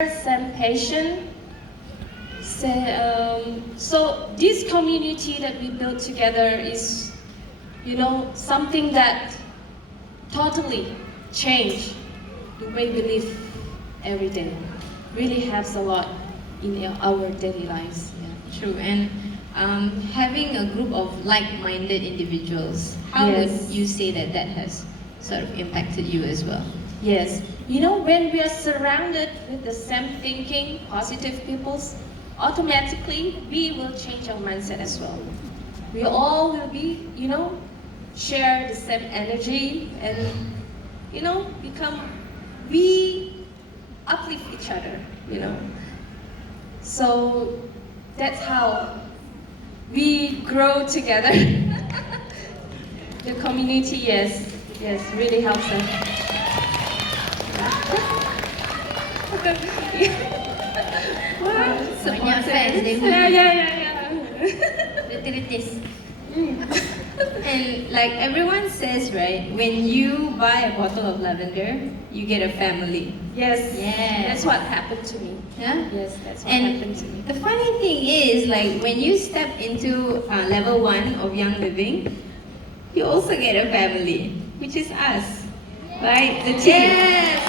Same passion. So this community that we built together is, something that totally changed the way we live every day. Really helps a lot in our daily lives. Yeah. True, and having a group of like-minded individuals, how would Yes. you say that that has sort of impacted you as well? Yes, when we are surrounded with the same thinking, positive peoples, automatically we will change our mindset as well. We all will be, share the same energy and, become, we uplift each other. So that's how we grow together. The community, yes, really helps us. Banyak fans, they Yeah. Retiritis. And like everyone says, right, when you buy a bottle of lavender, you get a family. Yes. Yeah. That's what happened to me. Yeah? Yes, that's what And happened to me. the funny thing is, like when you step into level 1 of Young Living, you also get a family, which is us, right? The team. Yes.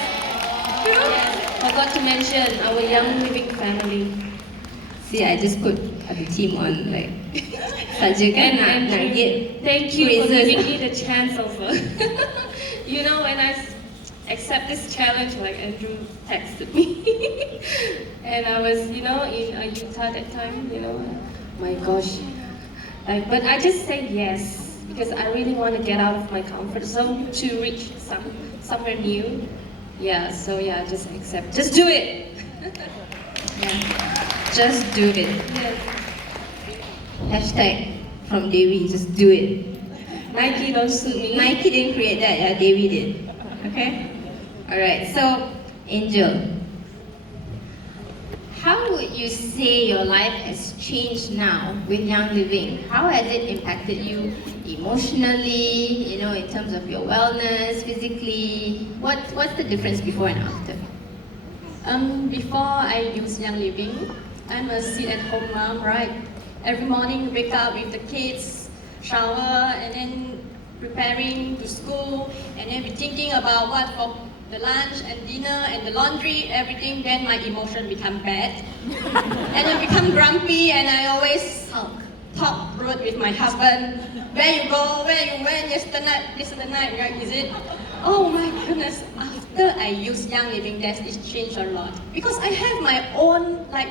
Yes. Forgot to mention our Young Living family. See, I just put the team on like saja kan nak get Thank you for praises. giving me the chance also. When I accept this challenge, like Andrew texted me, and I was, in Utah that time, my gosh. But I just say yes, because I really want to get out of my comfort zone to reach somewhere new. Yeah, so yeah, just accept. Just do it. Yeah. Just do it. Yes. Hashtag from Dewi, just do it. Nike don't suit me. Nike didn't create that, yeah, Dewi did. Okay? Alright, so Angel, how would you say your life has changed now with Young Living? How has it impacted you emotionally, in terms of your wellness, physically? What's the difference before and after? Before I use Young Living, I'm a sit-at-home mom, right? Every morning, wake up with the kids, shower, and then preparing to school, and then be thinking about what for the lunch and dinner and the laundry, everything. Then my emotion become bad, and I become grumpy, and I always talk rude with my husband. Where you go? Where you went yesterday night, right? Is it? Oh my goodness! After I use Young Living, it's changed a lot because I have my own, like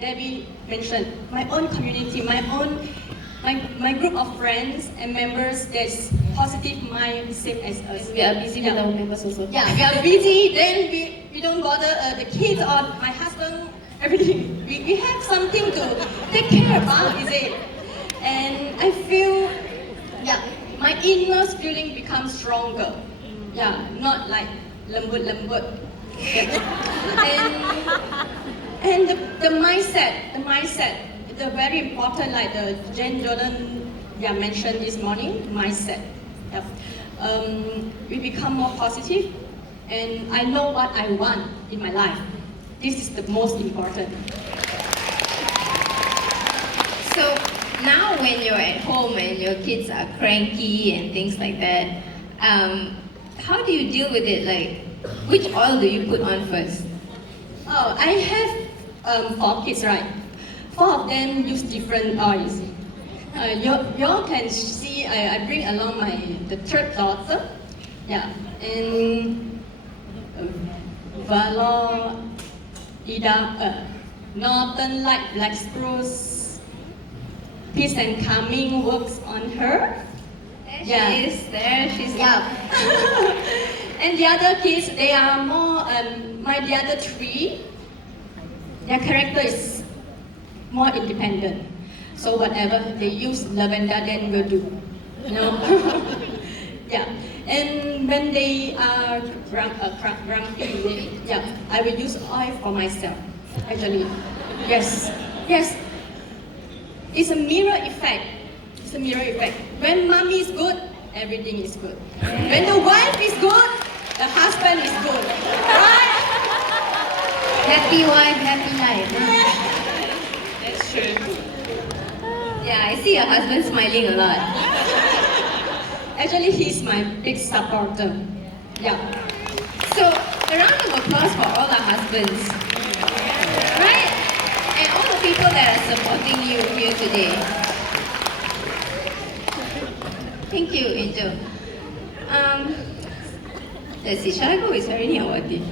Debbie mentioned, my own community, my group of friends and members that's positive mind, same as us. We are busy with our members also. Yeah, we are busy, then we don't bother the kids or my husband, everything. We have something to take care about, is it? And I feel, my inner feeling becomes stronger. Yeah, not like lembut. And the mindset, the very important, like the Jen Jordan mentioned this morning, mindset. Yep. We become more positive, and I know what I want in my life. This is the most important. So now when you're at home and your kids are cranky and things like that, how do you deal with it? Like, which oil do you put on first? Oh, I have 4 kids, right? 4 of them use different oils. You can see I bring along the 3rd daughter. Yeah, and Valor, Ida, Northern Light, Black Spruce, Peace and Calming works on her. There she is. Yeah. And the other kids, they are more, the other 3, their character is more independent. So whatever they use lavender, then we'll do. Yeah. And when they are grumpy, I will use oil for myself. Actually, yes. It's a mirror effect. When mommy is good, everything is good. When the wife is good, the husband is good. Right? Happy wife, happy life. That's true. Yeah, I see your husband smiling a lot. Actually, he's my big supporter. Yeah. So, a round of applause for all our husbands. Right? And all the people that are supporting you here today. Thank you, Angel. Let's see, shall I go with Sarini or Wati?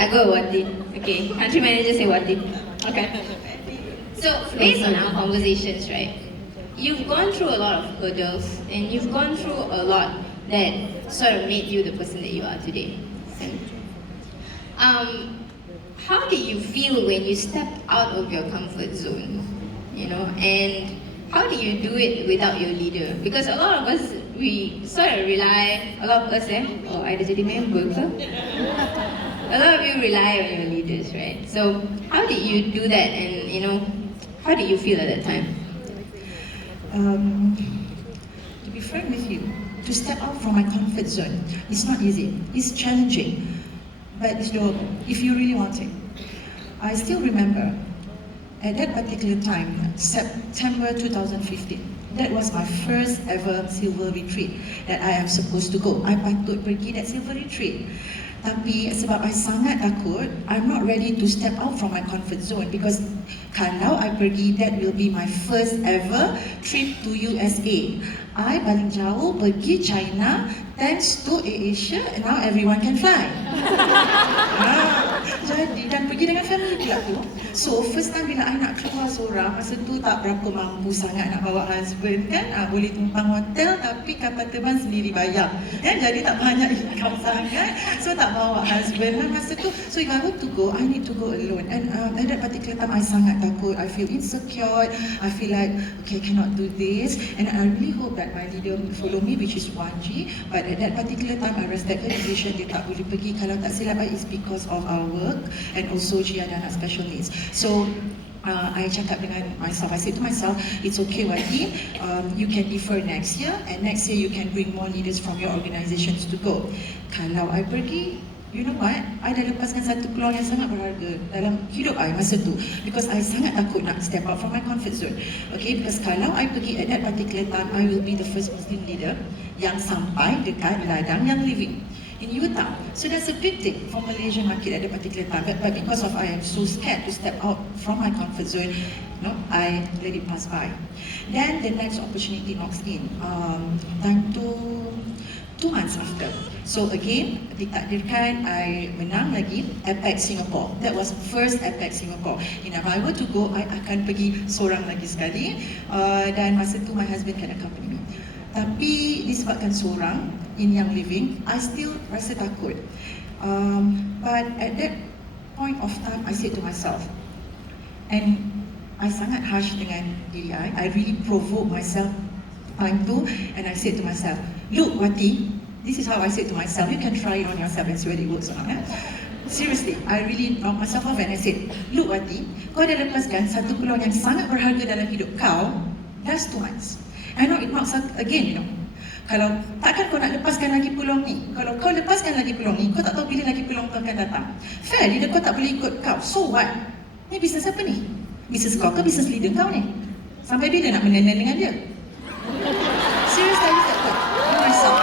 I go with Wati. Okay, country manager say Wati. Okay. So, based on our conversations, right? You've gone through a lot of hurdles and you've gone through a lot that sort of made you the person that you are today. How did you feel when you stepped out of your comfort zone? You know, and how do you do it without your leader? Because a lot of us, we sort of rely, a lot of us oh, I jadi member ke? A lot of you rely on your leaders, right? So how did you do that, and you know, how did you feel at that time? To be frank with you, to step out from my comfort zone, it's not easy. It's challenging, but it's doable if you really want it. I still remember at that particular time, September 2015, that was my first ever silver retreat that I am supposed to go. I patut pergi that silver retreat. Tapi sebab I sangat takut, I'm not ready to step out from my comfort zone because kalau I pergi, that will be my first ever trip to USA. I paling jauh pergi China thanks to AirAsia, and now everyone can fly. Jadi, dan pergi dengan family pula tu. So, first time bila I nak keluar seorang, masa tu tak berapa mampu sangat nak bawa husband kan. Boleh tumpang hotel tapi kapal terbang sendiri bayar. Jadi tak banyak income sangat. So, tak bawa husband lah masa tu. So, if I were to go, I need to go alone. And at that particular time, I sangat takut. I feel insecure. I feel like, okay, I cannot do this. And I really hope that my leader will follow me, which is Wanji. But at that particular time, I respect her decision. Dia tak boleh pergi. Kalau tak silap, it's because of our work. And also, she ada anak special needs. So, I cakap dengan myself, I said to myself, it's okay Wati, you can defer next year, and next year you can bring more leaders from your organizations to go. Kalau I pergi, you know what, I dah lepaskan satu peluang yang sangat berharga dalam hidup I masa tu, because I sangat takut nak step out from my comfort zone. Okay, because kalau I pergi at that particular time, I will be the first Muslim leader yang sampai dekat ladang yang living in Utah. So that's a big thing for Malaysian market at that particular time. But because of I am so scared to step out from my comfort zone, I let it pass by. Then the next opportunity knocks in. Time to 2 months after. So again, ditakdirkan I menang lagi APEC Singapore. That was first APEC Singapore. And if I were to go, I akan pergi seorang lagi sekali. Dan masa tu my husband can accompany me. Tapi disebabkan seorang in Young Living, I still rasa takut. But at that point of time, I said to myself, and I sangat harsh dengan diri I really provoke myself time tu, and I said to myself, look Wati, this is how I said to myself, you can try it on yourself and see whether it works or not. Seriously, I really knocked myself off and I said, look Wati, kau dah lepaskan satu peluang yang sangat berharga dalam hidup kau, that's 2 months. I know it knocks again, Kalau takkan kau nak lepaskan lagi peluang ni? Kalau kau lepaskan lagi peluang ni, kau tak tahu bila lagi peluang tu akan datang. Fair, leader kau tak boleh ikut kau. So what? Ni bisnes apa ni? Bisnes kau ke bisnes leader kau ni? Sampai bila nak menenang dengan dia? Seriously, I used that thought to myself.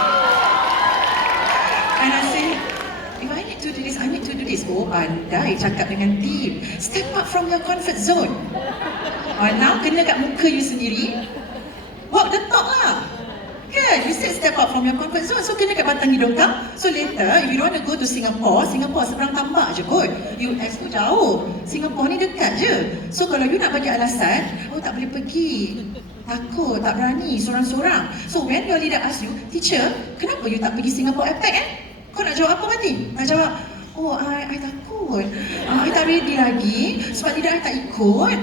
And I say, if I need to do this, I need to do this. Oh, pandai cakap dengan team. Step up from your comfort zone. Now, kena kat muka you sendiri. Walk the talk lah. Kan, you said step out from your comfort zone, so kena kat batang hidung kau. So later, if you don't want to go to Singapore seberang tambak je kot. US tu jauh, Singapore ni dekat je. So kalau you nak bagi alasan, oh tak boleh pergi, takut, tak berani, sorang-sorang. So when your leader ask you, teacher, kenapa you tak pergi Singapore APEC Kau nak jawab apa Mati? Nak jawab, oh I takut, I tak ready lagi, sebab leader I tak ikut.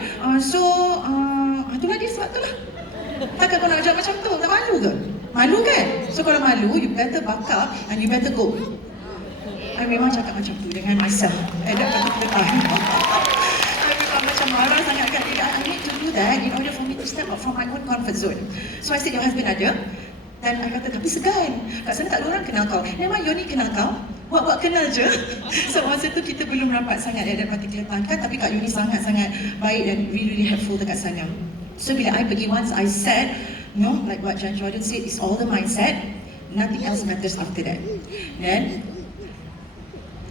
Itulah dia sebab tu lah. Takkan kau nak jawab macam tu? Tak malu ke? Malu kan? So kalau malu, you better buck up and you better go. I memang cakap macam tu dengan myself at that particular time. I memang macam marah sangat kat diri. I need to do that in order for me to step out from my own comfort zone. So I said, your husband ada? Dan I kata, tapi segan. Kat sana tak ada orang kenal kau. Memang Yoni kenal kau? buat kenal je. So masa tu kita belum rapat sangat at that particular time kan, tapi Kak Yuni sangat-sangat baik dan really helpful dekat sana. So bila I pergi once, I said, no, like what Jan Jordan said, it's all the mindset, nothing else matters after that. Then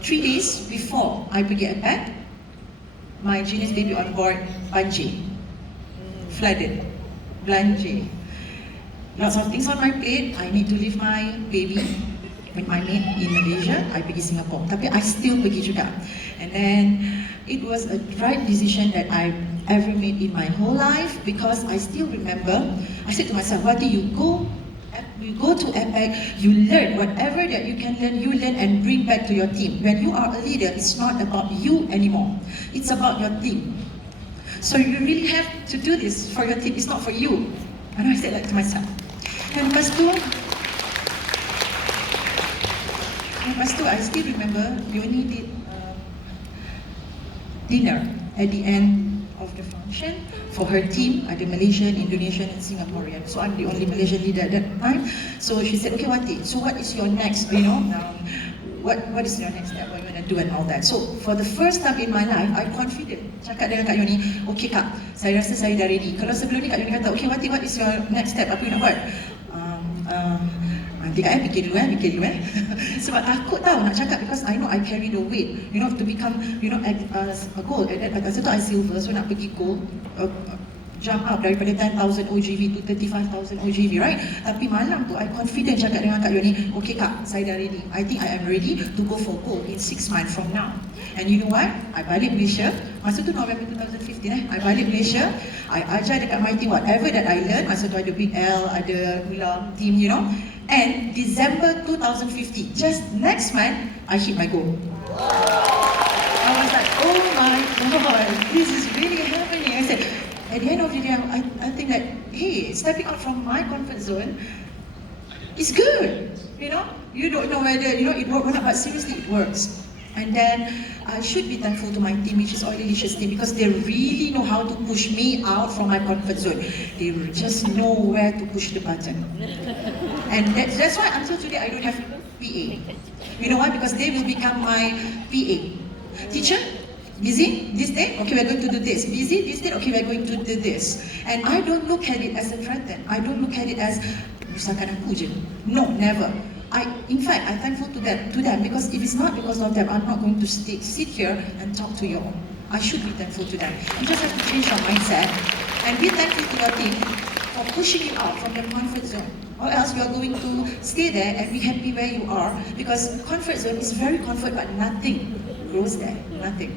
3 days before I pergi APAC, my genius baby on board banjir, flooded, banjir. Lots of things on my plate. I need to leave my baby with my maid in Malaysia. I pergi Singapore, tapi I still pergi juga. And then it was a right decision that I ever made in my whole life, because I still remember. I said to myself, Wati, you go to APAC, you learn whatever that you can learn, you learn and bring back to your team. When you are a leader, it's not about you anymore. It's about your team. So you really have to do this for your team. It's not for you. And I said that to myself. And lepas tu, I still remember Yoni did dinner at the end of the function for her team. Ada Malaysian, Indonesian and Singaporean. So I'm the only Malaysian leader at that time. So she said, okay Wati, so what is your next, what is your next step, what you want to do and all that. So for the first time in my life, I confident cakap dengan Kak Yoni, okay Kak, saya rasa saya dah ready. Kalau sebelum ni Kak Yoni kata, okay Wati, what is your next step, apa you nak buat? Nanti Kak fikir dulu. Sebab takut tau nak cakap, because I know I carry the weight, to become, a gold. At that masa tu I silver, so nak pergi gold, jump up daripada 10,000 OGV to 35,000 OGV, right? Tapi malam tu I confident cakap dengan Kak Yoni, okay Kak, saya dah ready. I think I am ready to go for gold in 6 months from now. And you know what? I balik Malaysia, masa tu November 2015 I balik Malaysia, I ajar dekat my team whatever that I learn. Masa tu ada Big L, ada Mula team, And December 2015, just next month, I hit my goal. I was like, oh my God, this is really happening. I said, at the end of the day, I think that, hey, stepping out from my comfort zone is good. You don't know whether, it works or not, but seriously, it works. And then I should be thankful to my team, which is Oil Delicious team, because they really know how to push me out from my comfort zone. They just know where to push the button. And that's why until today I don't have PA. You know why? Because they will become my PA. Teacher, busy this day? Okay, we're going to do this. Busy this day? Okay, we're going to do this. And I don't look at it as a threat. I don't look at it as menyusahkan aku je. No, never. In fact, I'm thankful to them, because if it's not because of them, I'm not going to sit here and talk to you all. I should be thankful to them. You just have to change your mindset and be thankful to your team for pushing you out from your comfort zone. Or else you are going to stay there and be happy where you are, because comfort zone is very comfort, but nothing grows there. Nothing.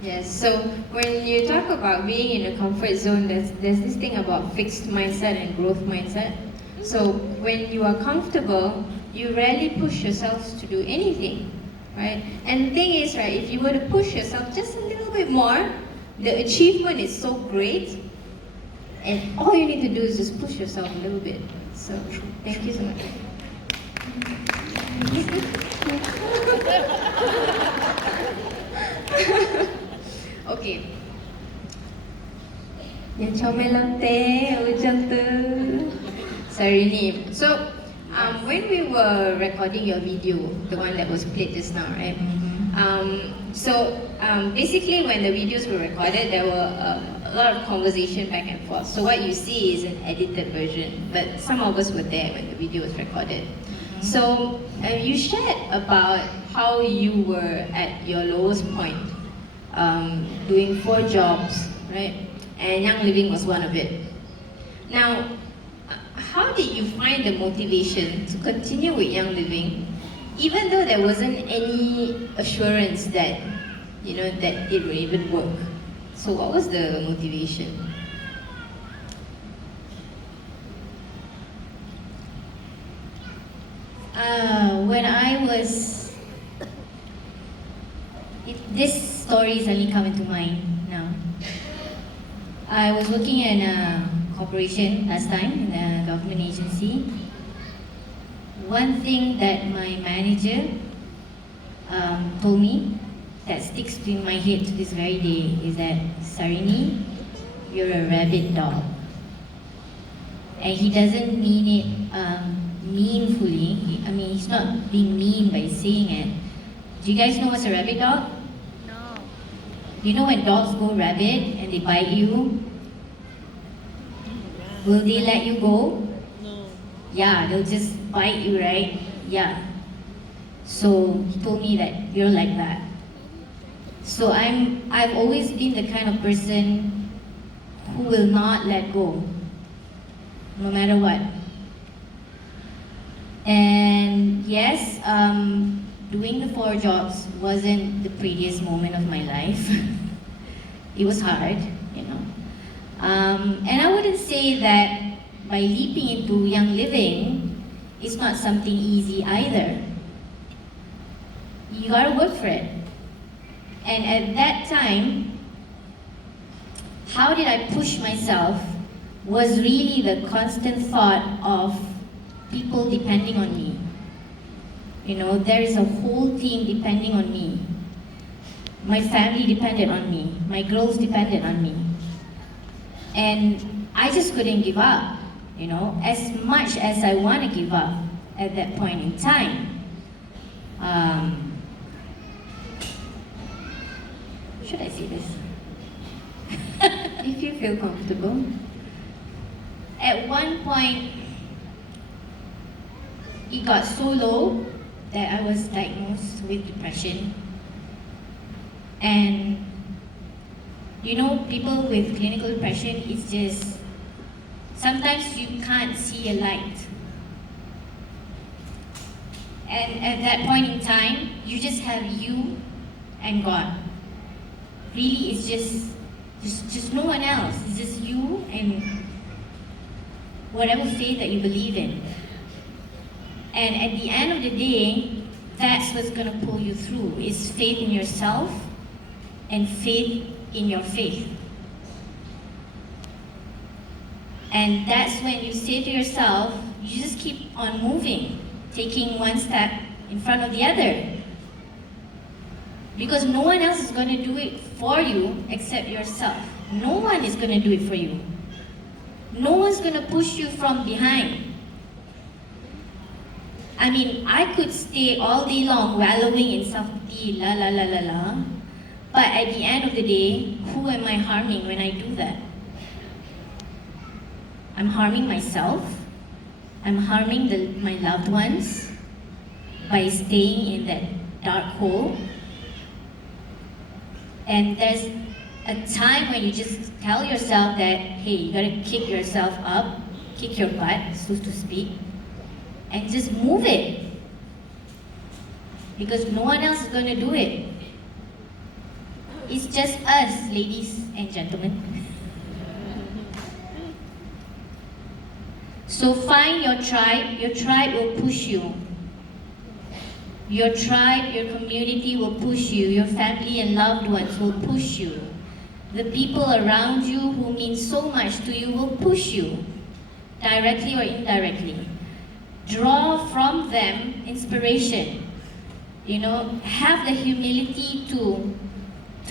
Yes, so when you talk about being in a comfort zone, there's this thing about fixed mindset and growth mindset. So when you are comfortable, you rarely push yourself to do anything, right? And the thing is, right, if you were to push yourself just a little bit more, the achievement is so great, and all you need to do is just push yourself a little bit. So thank you so much. Okay. Yang comel lang te, ujang tu. Sarini. So, when we were recording your video, the one that was played just now, right? Basically, when the videos were recorded, there were a lot of conversation back and forth. So what you see is an edited version, but some of us were there when the video was recorded. So you shared about how you were at your lowest point, doing 4 jobs, right? And Young Living was one of it. Now, how did you find the motivation to continue with Young Living, even though there wasn't any assurance that, that it would even work? So what was the motivation? When I was, this story suddenly come into mind now. I was working in a corporation last time, in a government agency. One thing that my manager told me that sticks in my head to this very day is that, Sarini, you're a rabid dog. And he doesn't mean it meanfully. I mean, he's not being mean by saying it. Do you guys know what's a rabbit dog? No. You know when dogs go rabid and they bite you? Will they let you go? No. Yeah, they'll just bite you, right? Yeah. So he told me that you're like that. So I've always been the kind of person who will not let go, no matter what. And yes, doing the 4 jobs wasn't the prettiest moment of my life. It was hard, you know. And I wouldn't say that by leaping into Young Living, it's not something easy either. You gotta work for it. And at that time, how did I push myself was really the constant thought of people depending on me. You know, there is a whole team depending on me. My family depended on me. My girls depended on me. And I just couldn't give up, you know, as much as I want to give up at that point in time. Should I say this? If you feel comfortable. At one point, it got so low that I was diagnosed with depression. And you know, people with clinical depression, it's just, sometimes you can't see a light. And at that point in time, you just have you and God. Really, it's just no one else. It's just you and whatever faith that you believe in. And at the end of the day, that's what's going to pull you through, is faith in yourself and faith in your faith. And that's when you say to yourself, you just keep on moving, taking one step in front of the other. Because no one else is going to do it for you except yourself. No one is going to do it for you. No one's going to push you from behind. I mean, I could stay all day long wallowing in self-pity, la la la la la. But at the end of the day, who am I harming when I do that? I'm harming myself. I'm harming my loved ones by staying in that dark hole. And there's a time when you just tell yourself that, hey, you gotta kick yourself up, kick your butt, so to speak, and just move it. Because no one else is gonna do it. It's just us, ladies and gentlemen. So find your tribe. Your tribe will push you. Your tribe, your community will push you. Your family and loved ones will push you. The people around you who mean so much to you will push you, directly or indirectly. Draw from them inspiration. You know, have the humility to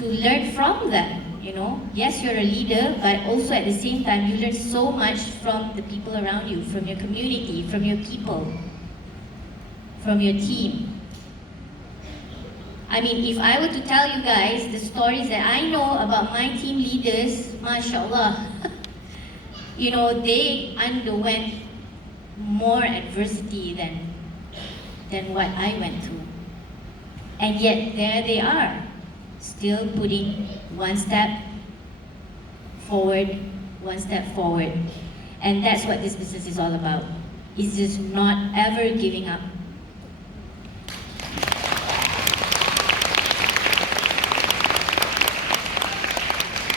learn from them. You know, yes, you're a leader, but also at the same time, you learn so much from the people around you, from your community, from your people, from your team. I mean, if I were to tell you guys the stories that I know about my team leaders, mashallah, you know, they underwent more adversity than what I went through. And yet, there they are, still putting one step forward, one step forward. And that's what this business is all about. It's just not ever giving up.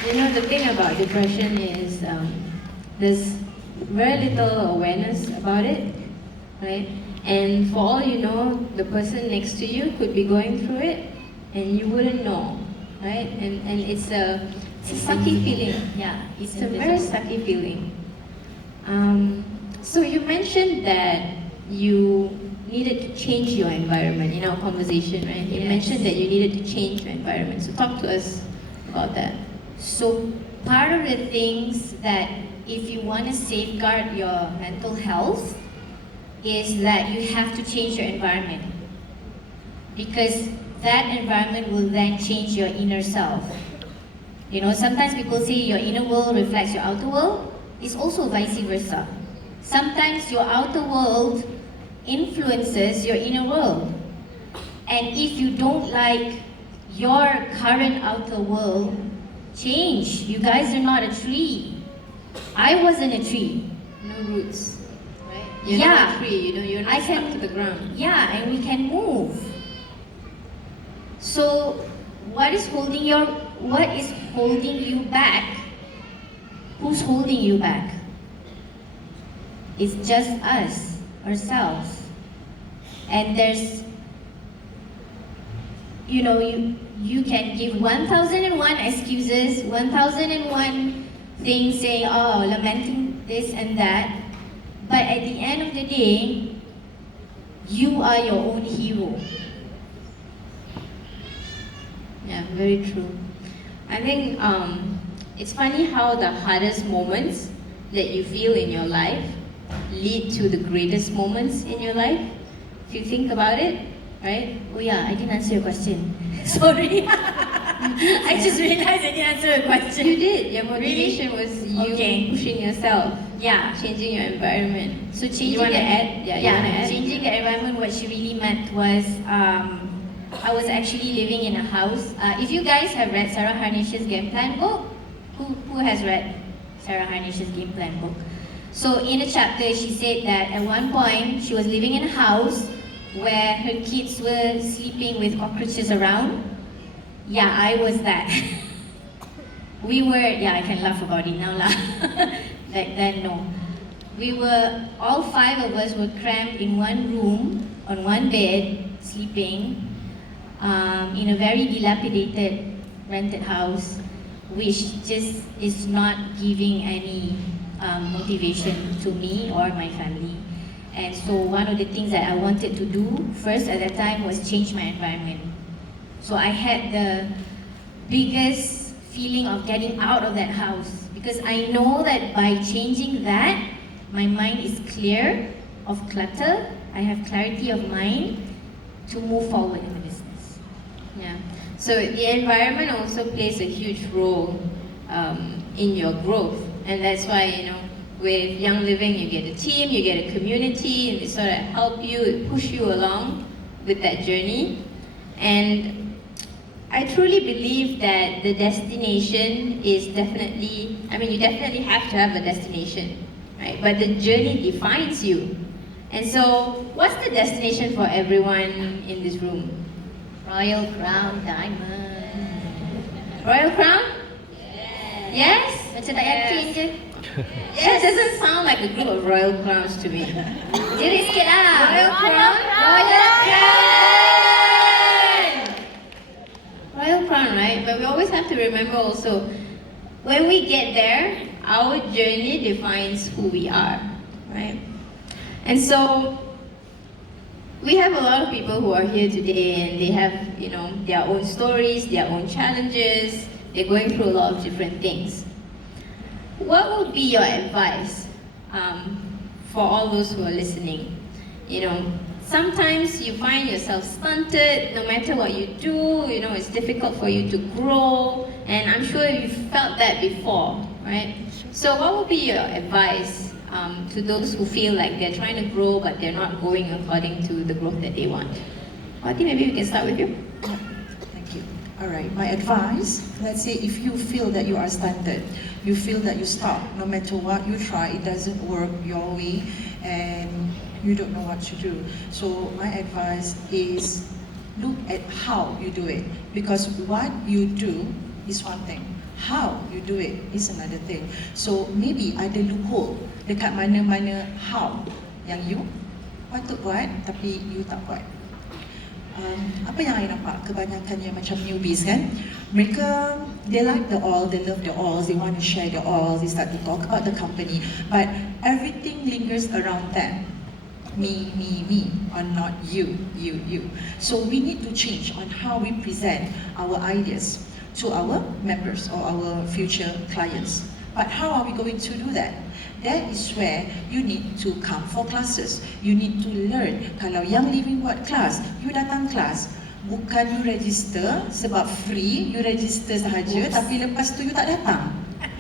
You know, the thing about depression is there's very little awareness about it, right? And for all you know, the person next to you could be going through it and you wouldn't know, right? And it's a sucky feeling. Yeah, It's a very sucky feeling. So you mentioned that you needed to change your environment in our conversation, right? You Yes. mentioned that you needed to change your environment. So talk to us about that. So part of the things that if you want to safeguard your mental health, is that you have to change your environment, because that environment will then change your inner self. You know, sometimes people say your inner world reflects your outer world. It's also vice versa. Sometimes your outer world influences your inner world. And if you don't like your current outer world, change. You guys are not a tree. I wasn't a tree. No roots, right? You're Yeah. not a tree, you know, you're not I stuck can- to the ground. Yeah, and we can move. So what is holding you back? Who's holding you back? It's just us, ourselves. And there's, you know, you can give 1001 excuses, 1001 things saying, oh, lamenting this and that. But at the end of the day, you are your own hero. Yeah, very true. I think it's funny how the hardest moments that you feel in your life lead to the greatest moments in your life. If you think about it, right? Oh yeah, I didn't answer your question. Sorry. I just realized I didn't answer your question. You did. Your motivation was you Okay. pushing yourself, Yeah. changing your environment. So changing You wanna the, add? Yeah, you wanna add? changing the environment. What she really meant was, I was actually living in a house. If you guys have read Sarah Harnish's game plan book, who has read Sarah Harnish's game plan book? So in a chapter, she said that at one point she was living in a house where her kids were sleeping with cockroaches around. Yeah, I was that. We were, yeah, I can laugh about it now lah. Back then, no. We were, all 5 of us were crammed in one room, on one bed, sleeping, in a very dilapidated rented house, which just is not giving any motivation to me or my family. And so one of the things that I wanted to do first at that time was change my environment. So I had the biggest feeling of getting out of that house, because I know that by changing that, my mind is clear of clutter, I have clarity of mind to move forward in the business. Yeah. So the environment also plays a huge role in your growth, and that's why, you know, with Young Living, you get a team, you get a community, and they sort of help you, push you along with that journey. And I truly believe that the destination is definitely, I mean, you definitely have to have a destination, right? But the journey defines you. And so, what's the destination for everyone in this room? Royal Crown Diamond. Royal Crown? Yes? Macam tak yakin je. It doesn't sound like a group of Royal Crowns to me. Jerit sikit lah. Royal Crown? Royal Crown. Royal Crown, right? But we always have to remember also, when we get there, our journey defines who we are, right? And so, we have a lot of people who are here today, and they have, you know, their own stories, their own challenges. They're going through a lot of different things. What would be your advice for all those who are listening? You know, sometimes you find yourself stunted, no matter what you do, you know, it's difficult for you to grow, and I'm sure you've felt that before, right? So what would be your advice to those who feel like they're trying to grow, but they're not going according to the growth that they want? Wati, maybe we can start with you. Thank you. All right, my advice, let's say if you feel that you are stunted, you feel that you stop, no matter what you try, it doesn't work your way, and you don't know what to do. So my advice is look at how you do it, because what you do is one thing, how you do it is another thing. So maybe ada loophole dekat mana-mana how yang you patut buat tapi you tak buat. Apa yang I nampak kebanyakannya macam newbies kan, mereka they like the all, they love the alls, they want to share the alls, they start to talk about the company, but everything lingers around them. Me, or not you. So we need to change on how we present our ideas to our members or our future clients. But how are we going to do that? That is where you need to come for classes. You need to learn. Kalau Young Living buat kelas, you datang kelas. Bukan you register sebab free, you register sahaja, tapi lepas tu you tak datang.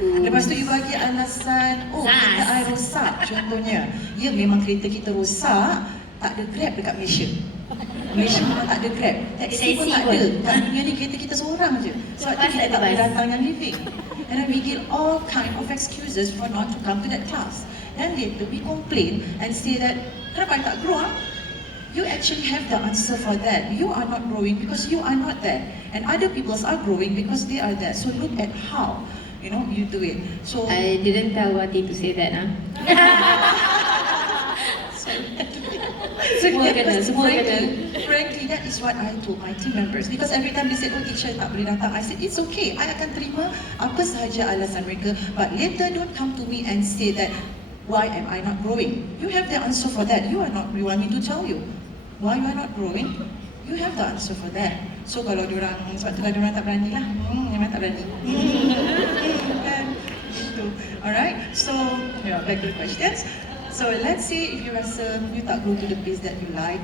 Lepas tu you bagi alasan, oh kereta I rosak contohnya. Ya memang kereta kita rosak, tak ada Grab dekat Malaysia. Malaysia memang tak ada Grab. Taxi pun tak ada. Kat dunia ni kereta kita seorang je. Sebab tu kita tak boleh datang Young Living. And then we get all kind of excuses for not to come to that class. And later we complain and say that, kenapa I tak grow? You actually have the answer for that. You are not growing because you are not there. And other people are growing because they are there. So look at how, you do it. So I didn't tell Wati to say that, huh? Frankly, that is what I told my team members. Because every time they said, oh teacher tak boleh datang, I said, it's okay. I akan terima apa sahaja alasan mereka. But later don't come to me and say that, why am I not growing? You have the answer for that. You want me to tell you why you are not growing? You have the answer for that. So kalau diorang, sebab tu lah diorang tak berani lah. Memang tak berani. Kan? Gitu. Alright, so back to the questions. So let's say if you rasa you tak go to the place that you like,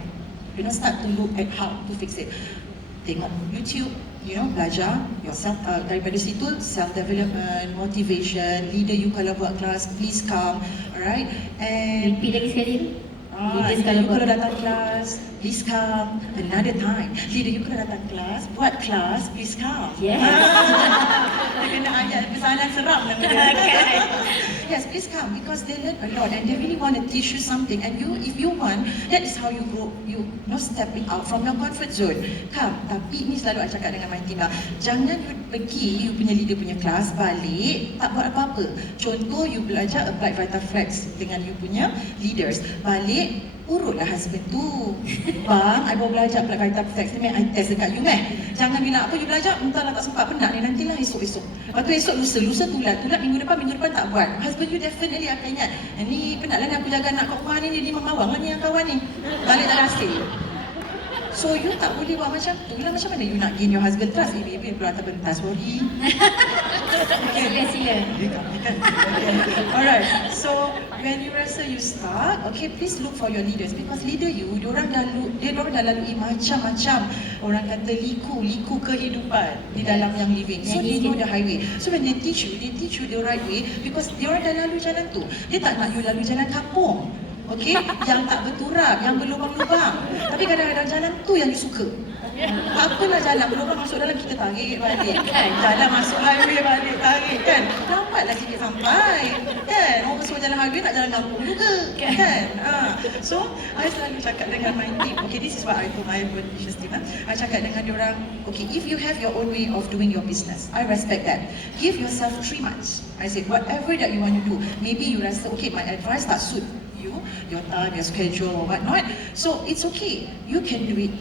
start to look at how to fix it. Tengok YouTube, belajar yourself, daripada situ self-development, motivation, leader you kalau buat kelas, please come, alright? And Repeat lagi sekali. leader you kalau datang kelas, please come another time. Leader you kalau datang kelas, buat kelas, please come. Yes. Dia kena ayat pesanan seram lah. Yes, please come because they learn a lot and they really want to teach you something. And you, if you want, that is how you grow. You stepping out from your comfort zone. Come, tapi ni selalu I cakap dengan my team lah. Jangan you pergi, you punya leader punya kelas, balik, tak buat apa-apa. Contoh, you belajar apply VitaFlex dengan you punya leaders. Balik, urutlah husband tu. Bang, I baru belajar apply VitaFlex ni, I test dekat you Jangan bilang apa you belajar, entahlah tak sempat, penat ni, nantilah esok-esok. Lepas tu esok lusa tulat, minggu depan tak buat. Husband you definitely akan ingat, ni penatlah ni aku jaga anak kat rumah ni, dia memawang lah ni yang kawan ni. Balik tak hasil. So you tak boleh buat macam tu lah. Macam mana you nak gain your husband trust? Ibu keluar terbentas, sorry. Sila. Alright, so when you rasa you stuck, okay, please look for your leaders because leader you, diorang dah lalui macam-macam, orang kata liku kehidupan di dalam yang living. So they know the highway. So when they teach you the right way because diorang dah lalu jalan tu. Dia tak nak you lalu jalan kampung. Okay, yang tak berturap, yang berlubang-lubang. Tapi kadang-kadang jalan tu yang you suka. Tak apalah jalan berlubang masuk dalam, kita tarik balik kan. Jalan masuk highway balik, tarik kan. Lambatlah sikit sampai kan. Orang semua jalan highway nak jalan kampung juga kan. So, I selalu cakap dengan my team, okay, this is what I told my business team. I cakap dengan diorang, okay, if you have your own way of doing your business, I respect that. Give yourself 3 months. I said, whatever that you want to do, maybe you rasa, okay, my advice tak suit you, your time, your schedule or whatnot. So it's okay. You can do it,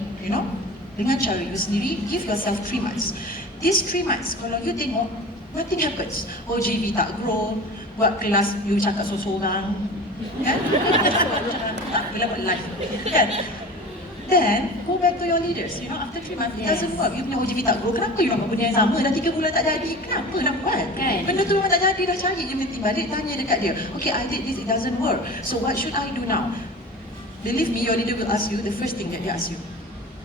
dengan cara you sendiri. Give yourself 3 months. These 3 months, kalau you tengok, nothing happens. OJV tak grow, buat kelas you cakap seorang, kan? Tak boleh buat live, kan? Then, go back to your leaders. After 3 months, it doesn't work. You punya OJV tak grow. Kenapa you nak buat benda yang sama? Dah 3 bulan tak jadi. Kenapa nak buat? Benda tu memang tak jadi. Dah cari je mesti balik, tanya dekat dia. Okay, I did this, it doesn't work. So what should I do now? Believe me, your leader will ask you the first thing that they ask you.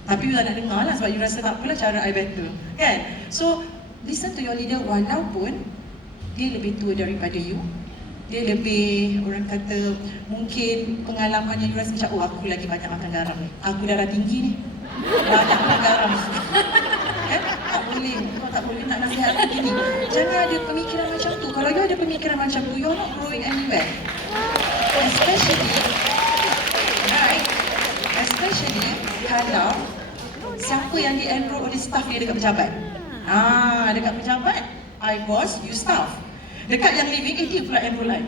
Tapi you tak nak dengar lah sebab you rasa tak apalah, cara I better. Kan? So, listen to your leader walaupun dia lebih tua daripada you. Dia lebih, orang kata, mungkin pengalamannya you rasa macam, oh aku lagi banyak makan garam ni. Aku darah tinggi ni. Banyak makan garam. Kan? Tak boleh. Kau tak boleh nak nasihat begini. Jangan ada pemikiran macam tu. Kalau you ada pemikiran macam tu, you're not growing anywhere. Especially kalau siapa yang di-enroll oleh staff dia dekat pejabat. Dekat pejabat, I boss, you staff. Dekat yang living, dia pula enroll I.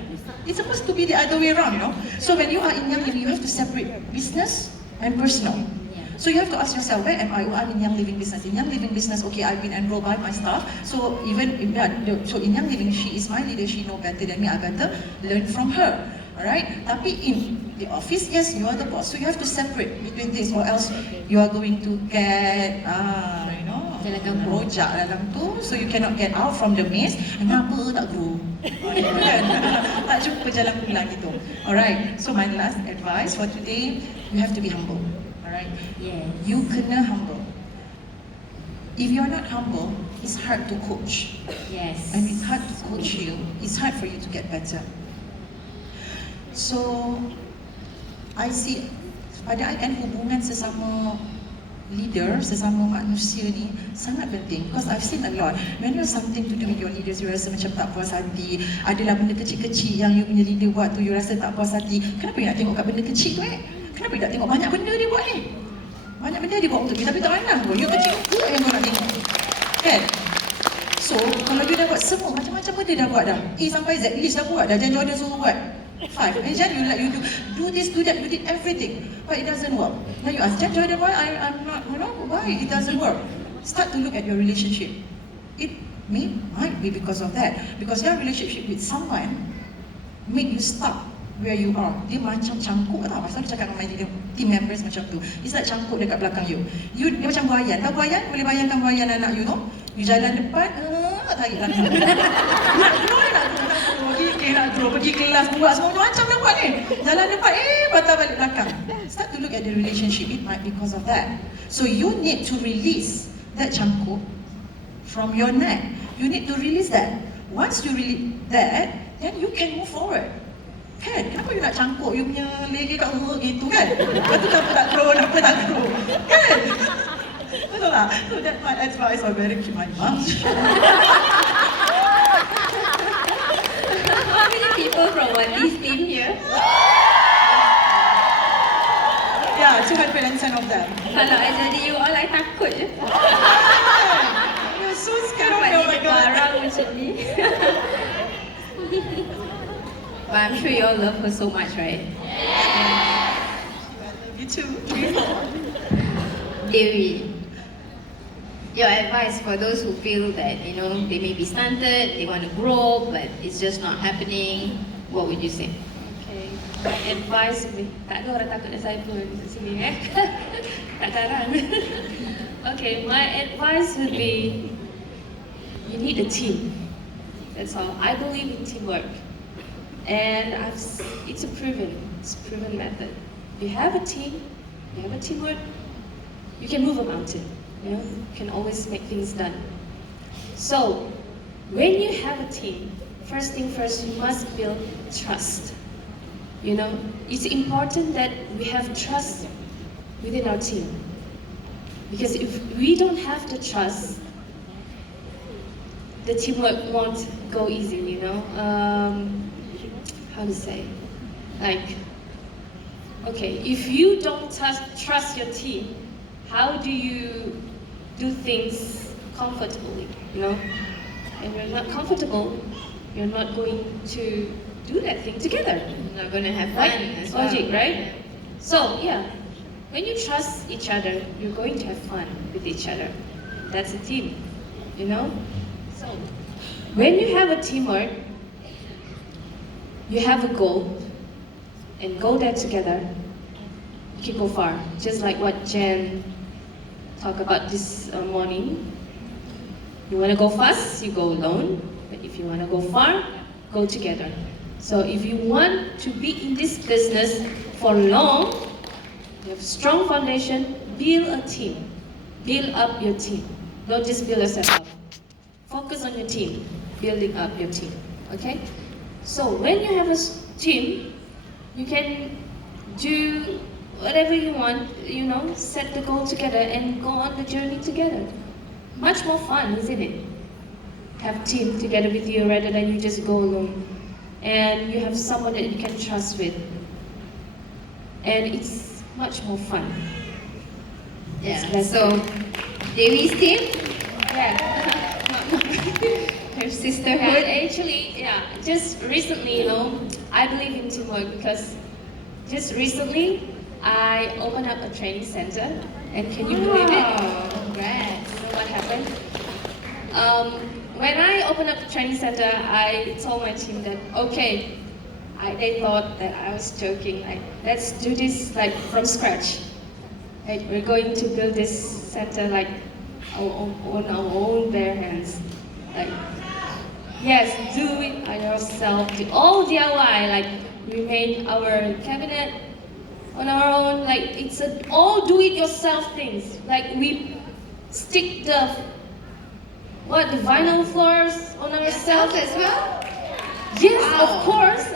It's supposed to be the other way around, So when you are in young living, you have to separate business and personal. So you have to ask yourself, where am I? Oh, I'm in young living business. In young living business, okay, I've been enrolled by my staff. So even in young living, she is my leader. She know better than me. I better learn from her. Alright? Tapi in the office, yes, you are the boss. So you have to separate between this, or else you are going to get, Jalankan rojak dalam tu, so you cannot get out from the maze. Kenapa tak grow? Kan? Tak jumpa jalan pulang gitu. Alright, so my last advice for today, you have to be humble. Alright, Yes. you kena humble. If you're not humble, it's hard to coach. Yes. And it's hard to coach you. It's hard for you to get better. So, I see, pada I kan hubungan sesama leader, sesama manusia ni sangat penting. Because I've seen a lot. When you have something to do with your leaders, you rasa macam tak puas hati. Adalah benda kecil-kecil yang you punya leader buat tu, you rasa tak puas hati. Kenapa you nak tengok kat benda kecil tu Kenapa you nak tengok banyak benda dia buat Banyak benda dia buat untuk kita, tapi tak payah pun. You kecil tu yang kau nak tengok. Kan? So, kalau you dah buat semua, macam-macam benda dah buat dah. A sampai Z, list dah buat dah. Jangan Jordan suruh buat. 5. And then you do this, do that, you did everything. But it doesn't work. Now you ask, Jordan, why I'm not, why it doesn't work? Start to look at your relationship. It might be because of that. Because your relationship with someone make you stop where you are. Dia macam cangkuk tau. Pasal dia cakap dengan my team members macam tu. It's like cangkuk dekat belakang you. Dia macam buayan. Tahu buayan? Boleh bayangkan buayan anak you tu? You jalan depan, tarik belakang. Nak grow, pergi kelas, buat semua macam nak buat ni. Jalan depan, patah balik belakang. Start to look at the relationship. It might be because of that. So you need to release that cangkuk from your neck. You need to release that. Once you release that, then you can move forward. Kan? Kenapa you nak cangkuk you punya lagi kat gitu kan? Lepas tu kenapa tak grow, Kan? Betul tak? So that's my advice. I better keep my mouth shut. How many people from this team here? Yeah, 210 of them. Kalau I jadi you all, I takut je. You're so scared of Nampak me, oh my jadi god. barang macam ni. But I'm sure you all love her so much, right? Me too. Dewi, your advice for those who feel that, they may be stunted, they want to grow, but it's just not happening, what would you say? Okay, my advice would be, tak ada orang takut dah saya pun kat sini tak jarang. Okay, my advice would be, you need a team. That's all. I believe in teamwork. And it's a proven method. You have a team, you have a teamwork, you can move a mountain. You can always make things done. So, when you have a team, first thing first, you must build trust. It's important that we have trust within our team. Because if we don't have the trust, the teamwork won't go easy, how to say? Like, okay, if you don't trust your team, how do you do things comfortably, And you're not comfortable, you're not going to do that thing together. You're not going to have fun as well. Logic, right? So, yeah, when you trust each other, you're going to have fun with each other. That's a team, So, when you have a teamwork, you have a goal, and go there together, you can go far. Just like what Jen talked about this morning. You want to go fast, you go alone. But if you want to go far, go together. So if you want to be in this business for long, you have a strong foundation, build a team. Build up your team. Don't just build yourself up. Focus on your team, building up your team. Okay? So when you have a team, you can do whatever you want, set the goal together and go on the journey together. Much more fun, isn't it? Have a team together with you rather than you just go alone. And you have someone that you can trust with. And it's much more fun. Yeah. That's So, Dewi's team, Yeah. her But sisterhood. actually, just recently, I believe in teamwork because just recently I opened up a training center, and can you believe it? Wow, congrats. You know what happened? When I opened up the training center, I told my team that okay, they thought that I was joking. Like, let's do this like from scratch. Like, we're going to build this center like on our own bare hands. Like, yes, do it by yourself. All DIY. Like, we made our cabinet on our own. Like, it's all do-it-yourself things. Like, we stick the vinyl floors on ourselves Yourself as well? Yes, Wow. of course.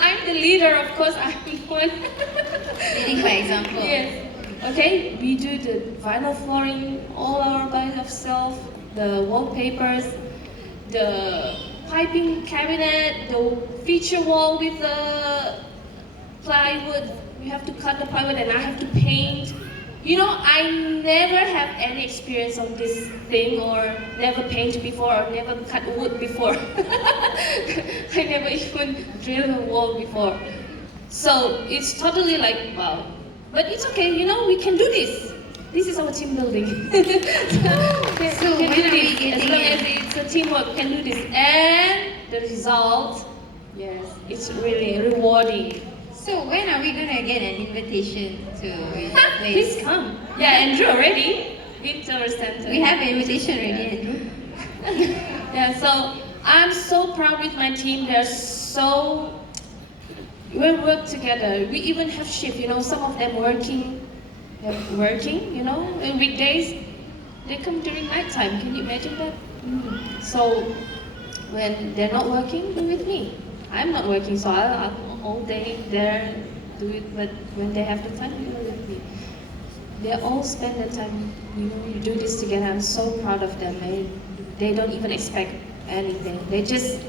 I'm the leader, of course. I'm one. Leading by example. Yes. Okay, we do the vinyl flooring all our by ourselves, the wallpapers, the piping cabinet, the feature wall with the plywood. We have to cut the plywood and I have to paint. You know, I never have any experience on this thing or never paint before or never cut wood before. I never even drilled a wall before. So it's totally like, wow. But it's okay, you know, we can do this. This is our team building. So can when do are we this. getting As long it? as it's a teamwork, can do this. And the result, yes, it's really rewarding. So when are we gonna get an invitation to your Please place? come. Yeah, Andrew already. Winter Center. We have an invitation already, Andrew. Yeah, so I'm so proud with my team. We work together. We even have shift, you know, some of them working, you know, in weekdays. They come during nighttime. Can you imagine that? So when they're not working, they're with me. I'm not working, so I'll all day there do it. But when they have the time, they're with me. They all spend their time, you know, we do this together. I'm so proud of them. They don't even expect anything. They just,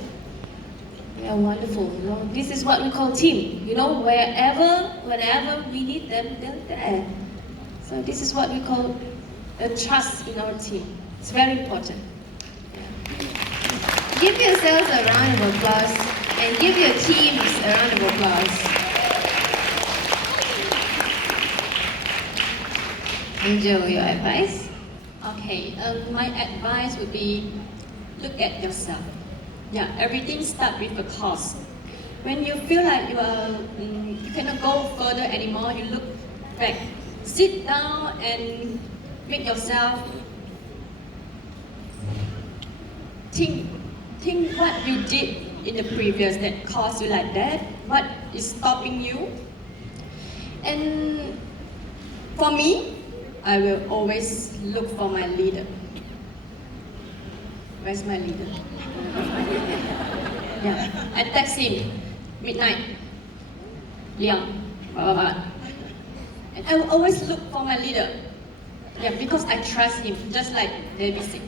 they are wonderful. You know, this is what we call team. You know, whenever we need them, they're there. So this is what we call a trust in our team. It's very important. Give yourselves a round of applause and give your teams a round of applause. Angel, your advice? Okay, my advice would be look at yourself. Yeah, everything starts with a cause. When you feel like you cannot go further anymore, you look back, sit down and make yourself think what you did in the previous that caused you like that, what is stopping you. And for me, I will always look for my leader. Where's my leader? Yeah, I text him midnight. Leon, blah, blah, blah. And I will always look for my leader. Yeah, because I trust him, just like David said.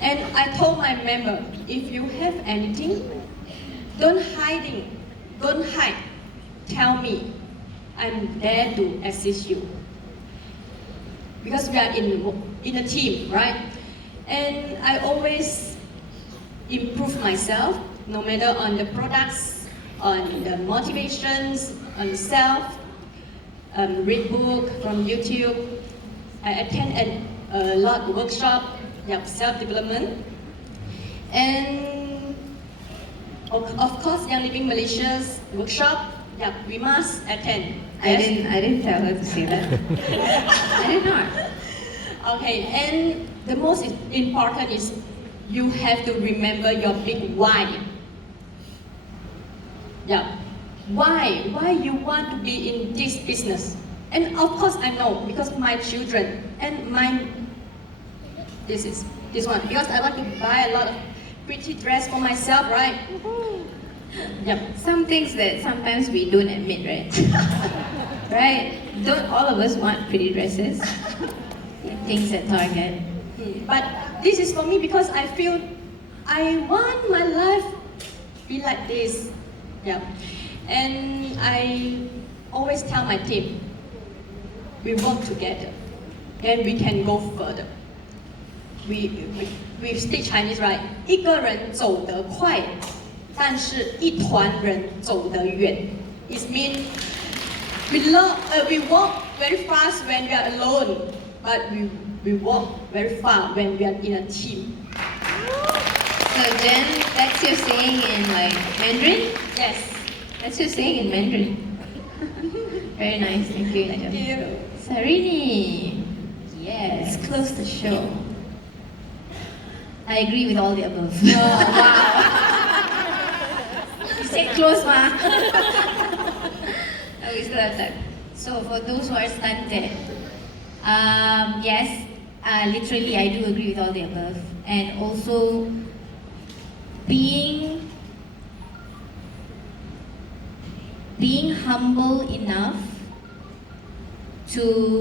And I told my member, if you have anything, don't hide. Tell me. I'm there to assist you. Because we are in a team, right? And I always improve myself, no matter on the products, on the motivations, on self, read book from YouTube. I attend a lot of workshop, self-development. And of course, Young Living Malaysia's workshop, we must attend. I didn't tell her to say that. I did not. Okay, and the most important is you have to remember your big why. Yeah, why you want to be in this business? And of course I know because my children and this one because I want to buy a lot of pretty dress for myself, right? Yep. Some things that sometimes we don't admit, right? Right? Don't all of us want pretty dresses? Things at Target. But this is for me because I feel I want my life be like this. Yeah. And I always tell my team, we work together and we can go further. We speak Chinese, right? 一个人走得快，但是一团人走得远. It means we walk very fast when we are alone, but we walk very far when we are in a team. So Jen, that's your saying in like Mandarin? Yes. That's your saying in Mandarin. Very nice, thank you. Thank you. Sarini. Yes, close the show. I agree with all the above. Oh, wow. You said close, ma. Oh, we still have time. So for those who are stunted, yes, literally I do agree with all the above, and also being humble enough to